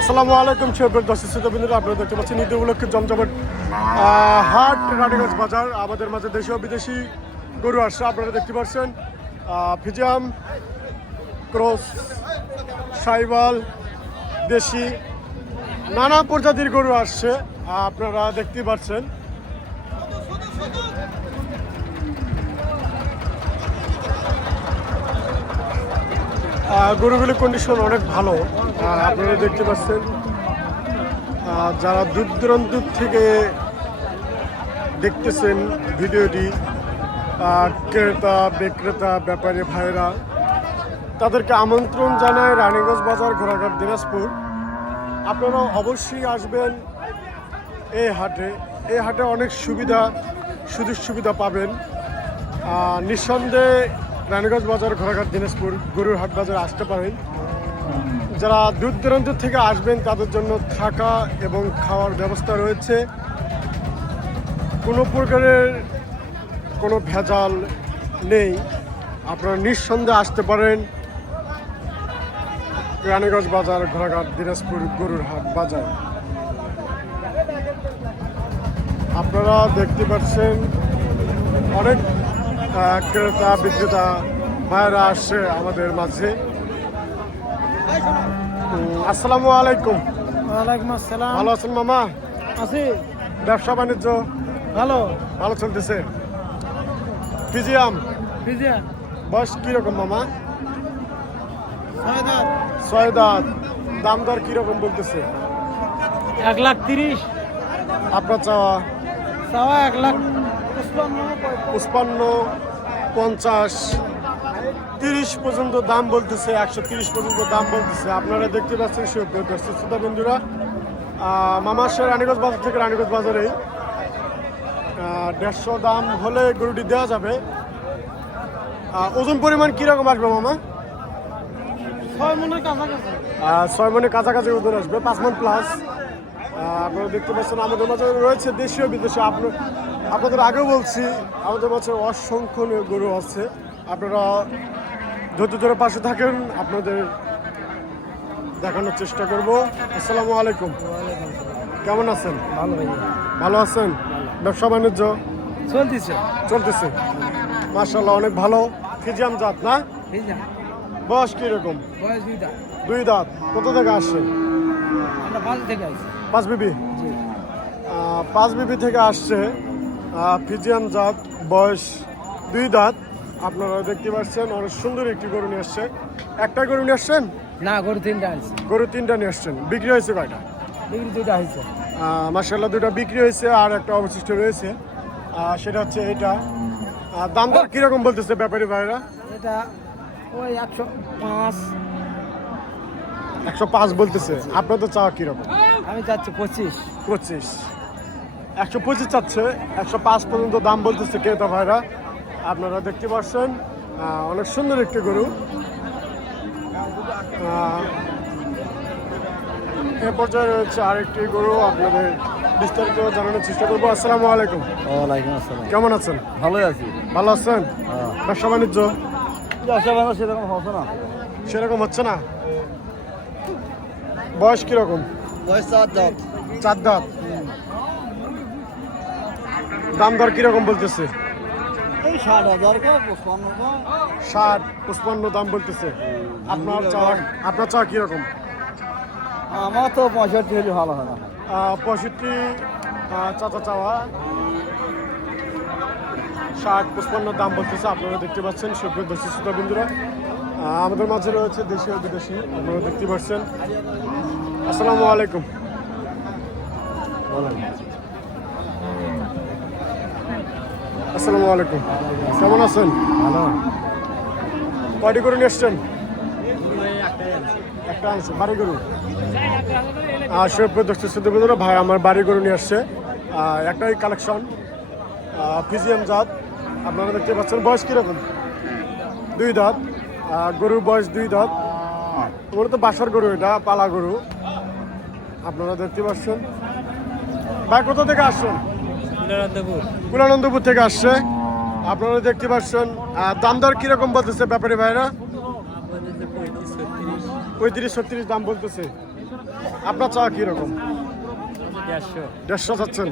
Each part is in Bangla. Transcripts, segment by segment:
আসসালামু আলাইকুম শেফের দর্শক শ্রোতাবৃন্দরা আপনারা দেখতে পাচ্ছেন ঈদ উপলক্ষে জমজমাট হাট, রানীগঞ্জ বাজার, আমাদের মাঝে দেশীয় বিদেশি গরু আসছে, আপনারা দেখতে পাচ্ছেন ফিজাম ক্রস, সাইবাল, দেশি, নানা প্রজাতির গরু আসছে, আপনারা দেখতে পাচ্ছেন। গরুগুলির কন্ডিশন অনেক ভালো। আপনারা দেখতে পাচ্ছেন যারা দূর দূরান্ত থেকে দেখতেছেন ভিডিওটি ক্রেতা, বিক্রেতা, ব্যাপারী ভাইরা তাদেরকে আমন্ত্রণ জানায় রানীগঞ্জ বাজার, ঘোড়াঘাট, দিনাজপুর। আপনারা অবশ্যই আসবেন এই হাটে। এই হাটে অনেক সুবিধা, সুযোগ সুবিধা পাবেন। নিঃসন্দেহে রানীগঞ্জ বাজার, ঘোড়াঘাট, দিনাজপুর গরুর হাট বাজার আসতে পারেন। যারা দূর দূরান্ত থেকে আসবেন, তাদের জন্য থাকা এবং খাওয়ার ব্যবস্থা রয়েছে। কোনো প্রকারের কোনো ভেজাল নেই। আপনারা নিঃসন্দেহে আসতে পারেন। রানীগঞ্জ বাজার, ঘোড়াঘাট, দিনাজপুর গরুর হাট বাজার। আপনারা দেখতে পাচ্ছেন, অনেক ক্রেতা বিক্রেতা ভাইরা আসছে আমাদের মাঝে। আসসালামু আলাইকুম। ওয়ালাইকুম আসসালাম। ভালো আছেন মামা? আছি। ব্যবসা বাণিজ্য? ভালো। ভালো চলতেছে? ফিজিয়াম? বয়স কীরকম মামা? ছয় দাঁত। দাম দর কীরকম বলতেছে? এক লাখ তিরিশ। আপনার চাওয়া? চাওয়া এক লাখ পঁচপান্ন পঞ্চাশ। তিরিশ পর্যন্ত দাম বলতেছে একশো তিরিশ পর্যন্ত দাম বলতেছে। আপনারা দেখতে পাচ্ছেন সে শ্রোতা বন্ধুরা মামার সে রানীগঞ্জ বাজার থেকে রানীগঞ্জ বাজারেই। দেড়শো দাম হলে গরুটি দেওয়া যাবে। ওজন পরিমাণ কীরকম আসবে মামা? ছয় মনে কাছাকাছি। আহ, ছয় মনে কাছাকাছি ওজন আসবে পাঁচ মন প্লাস আপনারা দেখতে পাচ্ছেন আমাদের মাঝে রয়েছে দেশীয় বিদেশি আপনার আপনাদের আগেও বলছি আমাদের মাঝে অসংখ্য গরু আছে। আপনারা ধৈর্য ধরে পাশে থাকেন আপনাদের দেখানোর চেষ্টা করব। আসসালামু আলাইকুম। কেমন আছেন? ভালো। ভালো আছেন? ব্যবসা বাণিজ্য? চলতেছে। চলতেছে। মার্শাল্লাহ অনেক ভালো। ফিজিয়াম জাত না? বয়স কীরকম? দুই দাঁত। কোথা থেকে আসছে। পাঁচ বিবি? পাঁচ বিবি থেকে আসছে। ফিজিয়াম জাত বয়স দুই দাঁত। আপনারা দেখতে পাচ্ছেন অনেক সুন্দর একটি গরু নিয়ে আসছে। একটা গরু নিয়ে আসছেন? না গরু তিনটা আইছি গরু তিনটা নিয়ে আসছেন। বিক্রি হয়েছে কয়টা? বিক্রি দুইটা হয়েছে। মার্শাল্লাহ দুটা বিক্রি হয়েছে আর একটা অবশিষ্ট রয়েছে। সেটা হচ্ছে এটা। দাম দর কীরকম বলতেছে ব্যাপারী ভাইরা? এটা ওই একশো পাঁচ। একশো পাঁচ বলতেছে। আপনার তো চাওয়া কীরকম? আমি চাচ্ছি পঁচিশ। পঁচিশ। একশো পঁচিশ চাচ্ছে একশো পাঁচ পর্যন্ত দাম বলতেছে ক্রেতা ভাইরা। আপনারা দেখতে পাচ্ছেন অনেক সুন্দর একটি গরু। এ পর্যায়ে রয়েছে আরেকটি গরু আপনাদের বিস্তারিত জানানোর চেষ্টা করব। আসসালামু আলাইকুম। ওয়ালাইকুম আসসালাম। কেমন আছেন? ভালোই আছি। ভালো আছেন? ব্যবসা বাণিজ্য? ব্যবসা বাণিজ্য সেরকম হতো না। সেরকম হচ্ছে না? বয়স কীরকম? বয়স চার দাঁত। চার দাঁত। দাম দর কীরকম বলতেছে? ষাট পঁচপান্ন দাম বলতেছে। আপনার চাওয়া আপনার চাওয়া কীরকম? আমার তো পঁয়ষট্টি হলে ভালো হয় পঁয়ষট্টি চাচা চাওয়া। ষাট পঁচপান্ন দাম বলতেছে আপনারা দেখতে পাচ্ছেন সুপ্রিয় দর্শক শ্রোতা বিন্দুরা আমাদের মাঝে রয়েছে দেশীয় বিদেশি আপনারা দেখতে পাচ্ছেন। আসসালামু আলাইকুম। আসসালামু আলাইকুম। কেমন আছেন? ভালো। কয়টি করে নিয়ে এসছেন? একটা আনছে। বাড়ি গরু। আর সুপ্রিয় দর্শক শ্রোতা ভাই আমার বাড়ি গরু নিয়ে আসছে একটাই কালেকশন ফিজিয়াম জাত। আপনারা দেখতে পাচ্ছেন বয়স কীরকম? দুই দাঁত। গরুর বয়স দুই দাঁত। ওগুলো তো বাসার গরু এটা পালা গরু। আপনারা দেখতে পাচ্ছেন। ভাই কোথা থেকে আসছেন? কুলানন্দপুর। থেকে আসছে। আপনারা দেখতে পাচ্ছেন দাম দর কীরকম বলতেছে ব্যাপারী ভাইরা পঁয়ত্রিশ ছত্রিশ দাম বলতেছে। আপনার চা কীরকম? দেড়শো। চাচ্ছেন।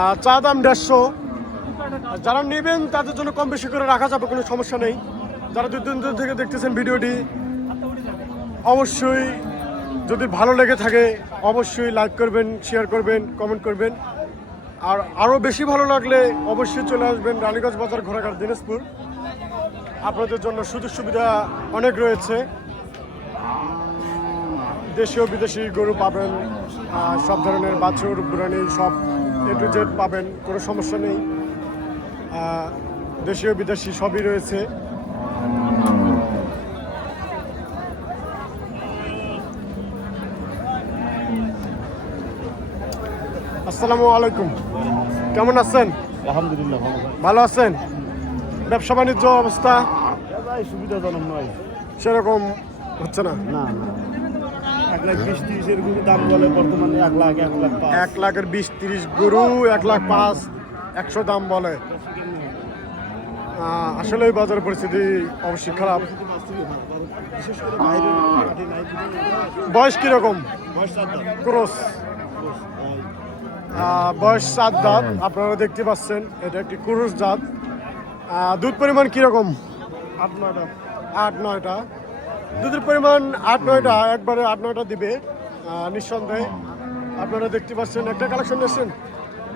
আর চা দাম দেড়শো। যারা নেবেন তাদের জন্য কম বেশি করে রাখা যাবে কোনো সমস্যা নেই। যারা দূর দূরান্ত থেকে দেখতেছেন ভিডিওটি অবশ্যই যদি ভালো লেগে থাকে অবশ্যই লাইক করবেন শেয়ার করবেন কমেন্ট করবেন। আর আরও বেশি ভালো লাগলে অবশ্যই চলে আসবেন রানীগঞ্জ বাজার, ঘোড়াঘাট, দিনাজপুর। আপনাদের জন্য সুযোগ সুবিধা অনেক রয়েছে। দেশীয়, বিদেশি গরু পাবেন সব ধরনের বাছুর বুড়ানি সব এ টু জেড পাবেন, কোনো সমস্যা নেই। দেশীয়, বিদেশি সবই রয়েছে। আসসালামু আলাইকুম। কেমন আছেন? আলহামদুলিল্লাহ ভালো আছেন? ব্যবসা বাণিজ্য অবস্থা? সুবিধাজনক নয়। সেরকম হচ্ছে না? না এক লাখের বিশ তিরিশ গরু এক লাখ পাঁচ একশো দাম বলে। আসলে এই বাজারের পরিস্থিতি অবশ্যই খারাপ। বয়স কীরকম? ক্রস। বয়স সাত দাঁত আপনারা দেখতে পাচ্ছেন এটা একটি কুরুষ জাত আহ, দুধ পরিমাণ কীরকম? আট নয়টা। আট নয়টা। দুধের পরিমাণ আট নয়টা একবারে আট নয়টা দিবে নিঃসন্দেহে। আপনারা দেখতে পাচ্ছেন একটা কালেকশন নিয়েছেন?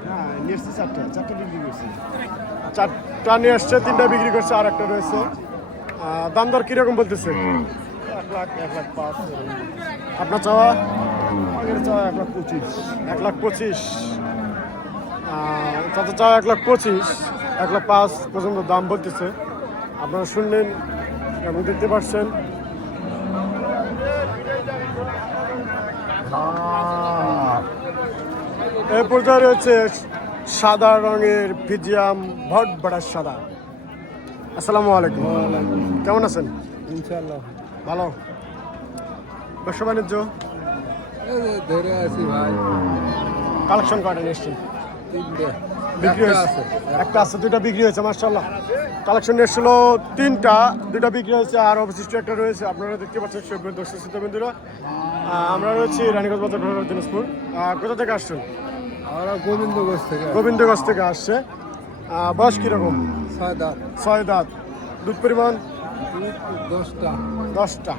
হ্যাঁ চারটা চারটা বিক্রি করছি। চারটা নিয়ে আসছে তিনটা বিক্রি করছে আর একটা রয়েছে। দাম দর কীরকম বলতেছে? এক লাখ এক লাখ পাঁচ। আপনার চাওয়া? চাওয়া এক লাখ পঁচিশ। এক লাখ পঁচিশ। চাচা চাওয়া এক লাখ পঁচিশ এক লাখ পাঁচ পর্যন্ত দাম বলতেছে। আপনারা শুনলেন এবং দেখতে পাচ্ছেন। এই পর্যায়ে রয়েছে সাদা রঙের ফিজিয়াম ভট বড়া সাদা। আসসালামু আলাইকুম। কেমন আছেন? ইনশাল্লাহ ভালো? ব্যবসা বাণিজ্য? ধরে আছি ভাই। কালেকশন নিশ্চয় তিনটে। বিক্রি হয়েছে। একটা আছে দুইটা বিক্রি হয়েছে মার্শাল্লাহ কালেকশন এসেছিল তিনটা দুইটা বিক্রি হয়েছে আর অবশিষ্ট একটা রয়েছে। আপনারা দেখতে পাচ্ছেন সভ্য দর্শক শ্রোতা আমরা রয়েছি রানীগঞ্জ বাজার দিনাজপুর। কোথা থেকে আসছেন? আমরা গোবিন্দগঞ্জ থেকে গোবিন্দগঞ্জ থেকে আসছে। বয়স কীরকম? ছয় দাঁত। ছয় দাঁত। দুধ পরিমাণ? দশটা। দশটা।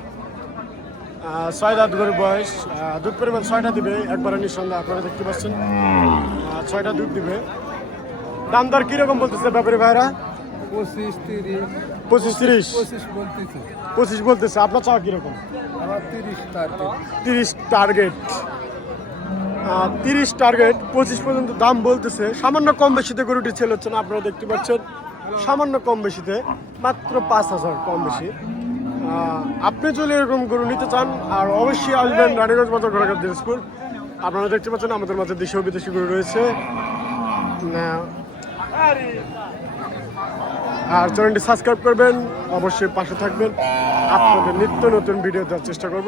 ছয় দাঁত করে বয়স। দুধ পরিমাণ ছয়টা দিবে একবারে নিঃসন্দেহে আপনারা দেখতে পাচ্ছেন। ছয়টা দুধ দিবে। দাম দর কীরকম বলতেছে ব্যাপারী ভাইরা? পঁচিশ তিরিশ। পঁচিশ তিরিশ? পঁচিশ বলতেছে। আপনার চাওয়া কীরকম? তিরিশ টার্গেট তিরিশ টার্গেট পঁচিশ পর্যন্ত দাম বলতেছে। সামান্য কম বেশিতে গরুটি ছেলে হচ্ছে না আপনারা দেখতে পাচ্ছেন। সামান্য কম বেশিতে মাত্র পাঁচ হাজার কম বেশি। আপনি যদি এরকম গরু নিতে চান আর অবশ্যই আসবেন রানীগঞ্জ বাজার ঘোড়াঘাট দিনাজপুর। আপনারা দেখতে পাচ্ছেন আমাদের মাঝে দেশীয় বিদেশি গরু রয়েছে। আর চ্যানেলটি সাবস্ক্রাইব করবেন অবশ্যই পাশে থাকবেন। আপনাদের নিত্য নতুন ভিডিও দেওয়ার চেষ্টা করব